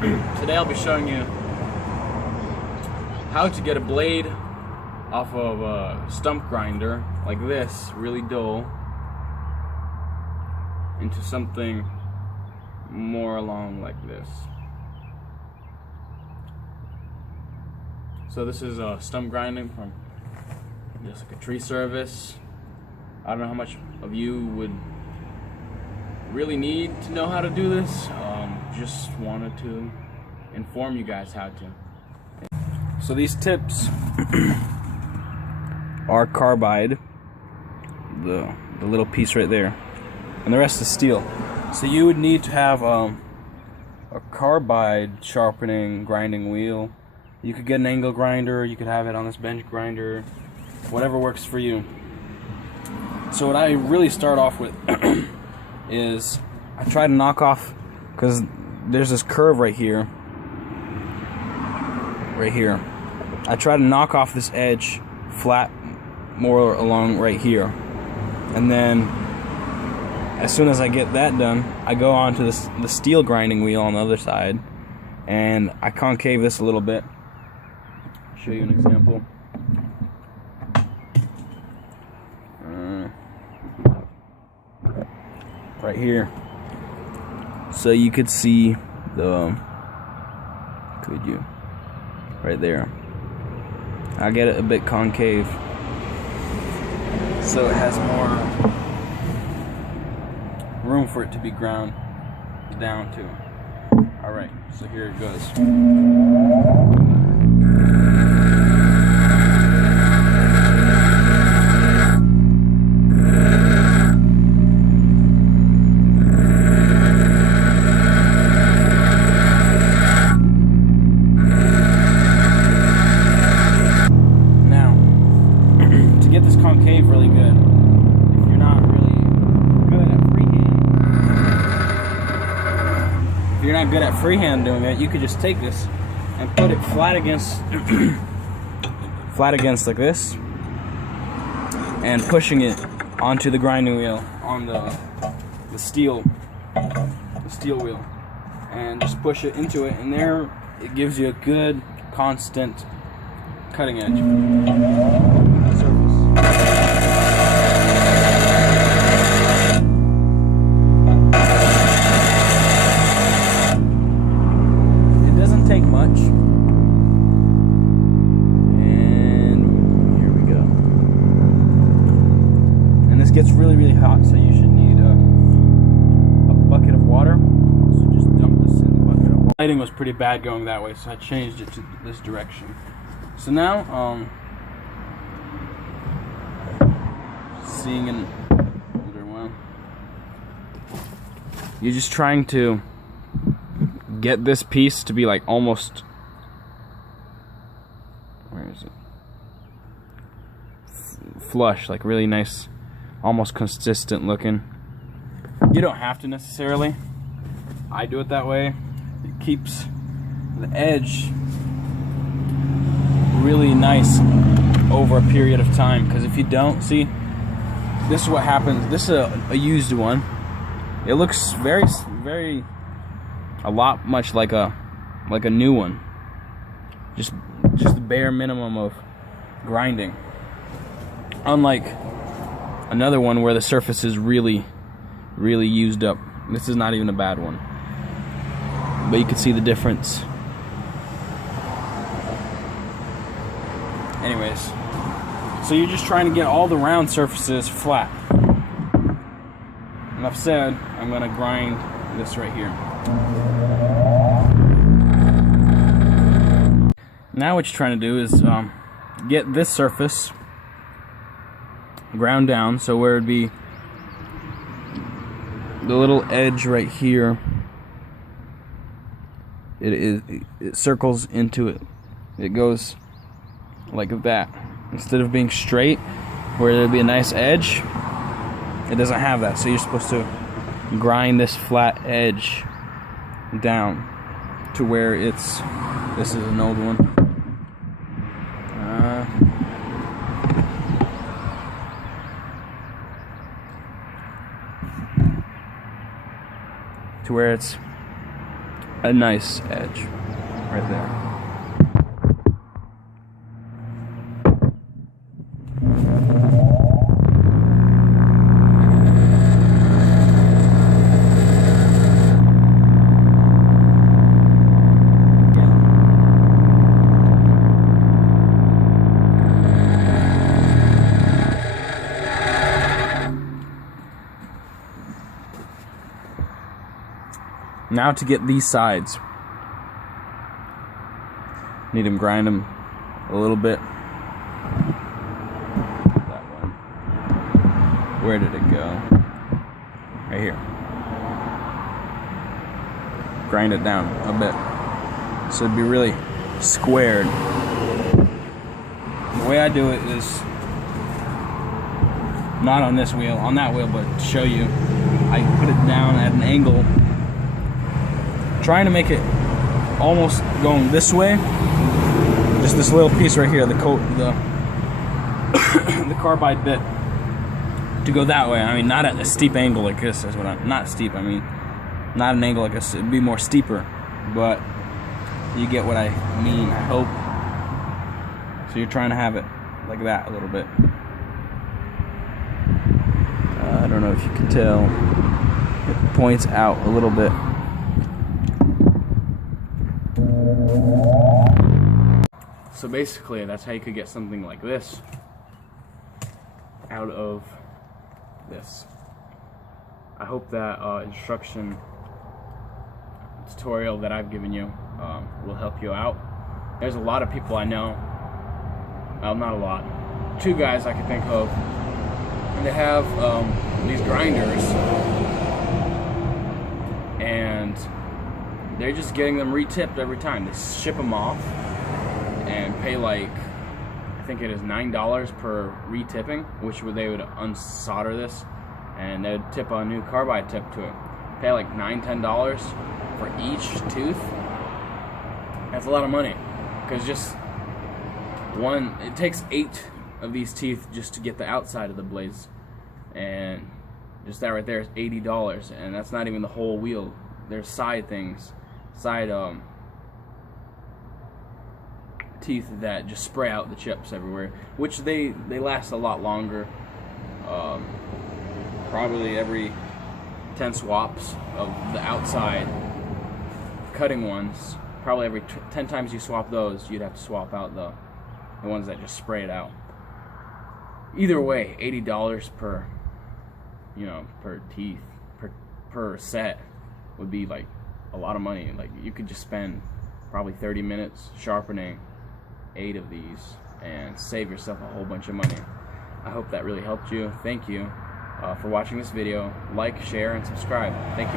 Today I'll be showing you how to get a blade off of a stump grinder like this, really dull, into something more along like this. So this is a stump grinding from just like a tree service. I don't know how much of you would really need to know how to do this. Just wanted to inform you guys how to. So these tips are carbide, the little piece right there, and the rest is steel. So you would need to have a carbide sharpening grinding wheel. You could get an angle grinder, you could have it on this bench grinder, whatever works for you. So what I really start off with is I try to knock off, because there's this curve right here. I try to knock off this edge flat more along right here. And then as soon as I get that done, I go on to the steel grinding wheel on the other side, and I concave this a little bit. I'll show you an example. Right here. So you could see right there. I get it a bit concave, so it has more room for it to be ground down to. Alright, so here it goes. Concave really good. If you're not really good at freehand, doing it, you could just take this and put it flat against like this, and pushing it onto the grinding wheel on the steel wheel, and just push it into it, and there it gives you a good constant cutting edge. Take much, and here we go. And this gets really hot, so you should need a bucket of water. So just dump this in the bucket of water. Lighting was pretty bad going that way, so I changed it to this direction. So now seeing an older one, you're just trying to get this piece to be like almost, where is it? Flush, like really nice, almost consistent looking. You don't have to necessarily. I do it that way. It keeps the edge really nice over a period of time, because if you don't, see, this is what happens. This is a used one. It looks very a lot much like a new one. Just the bare minimum of grinding. Unlike another one where the surface is really used up. This is not even a bad one, but you can see the difference. Anyways, so you're just trying to get all the round surfaces flat. Enough said. I'm gonna grind this right here. Now what you're trying to do is get this surface ground down, so where it'd be the little edge right here, it circles into it. It goes like that. Instead of being straight where there'd be a nice edge, it doesn't have that. So you're supposed to grind this flat edge down to where it's, this is an old one, to where it's a nice edge right there. Now to get these sides, need them, grind them a little bit. That one. Where did it go? Right here. Grind it down a bit so it'd be really squared. The way I do it is not on this wheel, on that wheel, but to show you, I put it down at an angle, trying to make it almost going this way. Just this little piece right here, the carbide bit, to go that way. I mean, not at a steep angle like this. Is what I'm not steep. I mean, not an angle like this. It'd be more steeper, but you get what I mean. I hope. So you're trying to have it like that a little bit. I don't know if you can tell. It points out a little bit. So basically, that's how you could get something like this out of this. I hope that instruction tutorial that I've given you will help you out. There's a lot of people I know, well, not a lot, 2 guys I can think of, and they have these grinders, and they're just getting them re-tipped every time. They ship them off and pay like, I think it is $9 per re-tipping, which they would unsolder this and they would tip a new carbide tip to it. Pay like $9–10 for each tooth. That's a lot of money, because just one, it takes 8 of these teeth just to get the outside of the blades, and just that right there is $80, and that's not even the whole wheel. There's side things, side teeth that just spray out the chips everywhere, which they last a lot longer. Probably every 10 swaps of the outside cutting ones, probably every 10 times you swap those, you'd have to swap out the ones that just spray it out. Either way, $80 per, per teeth, per set would be like a lot of money. Like, you could just spend probably 30 minutes sharpening 8 of these and save yourself a whole bunch of money. I hope that really helped you. Thank you for watching this video. Like, share, and subscribe. Thank you.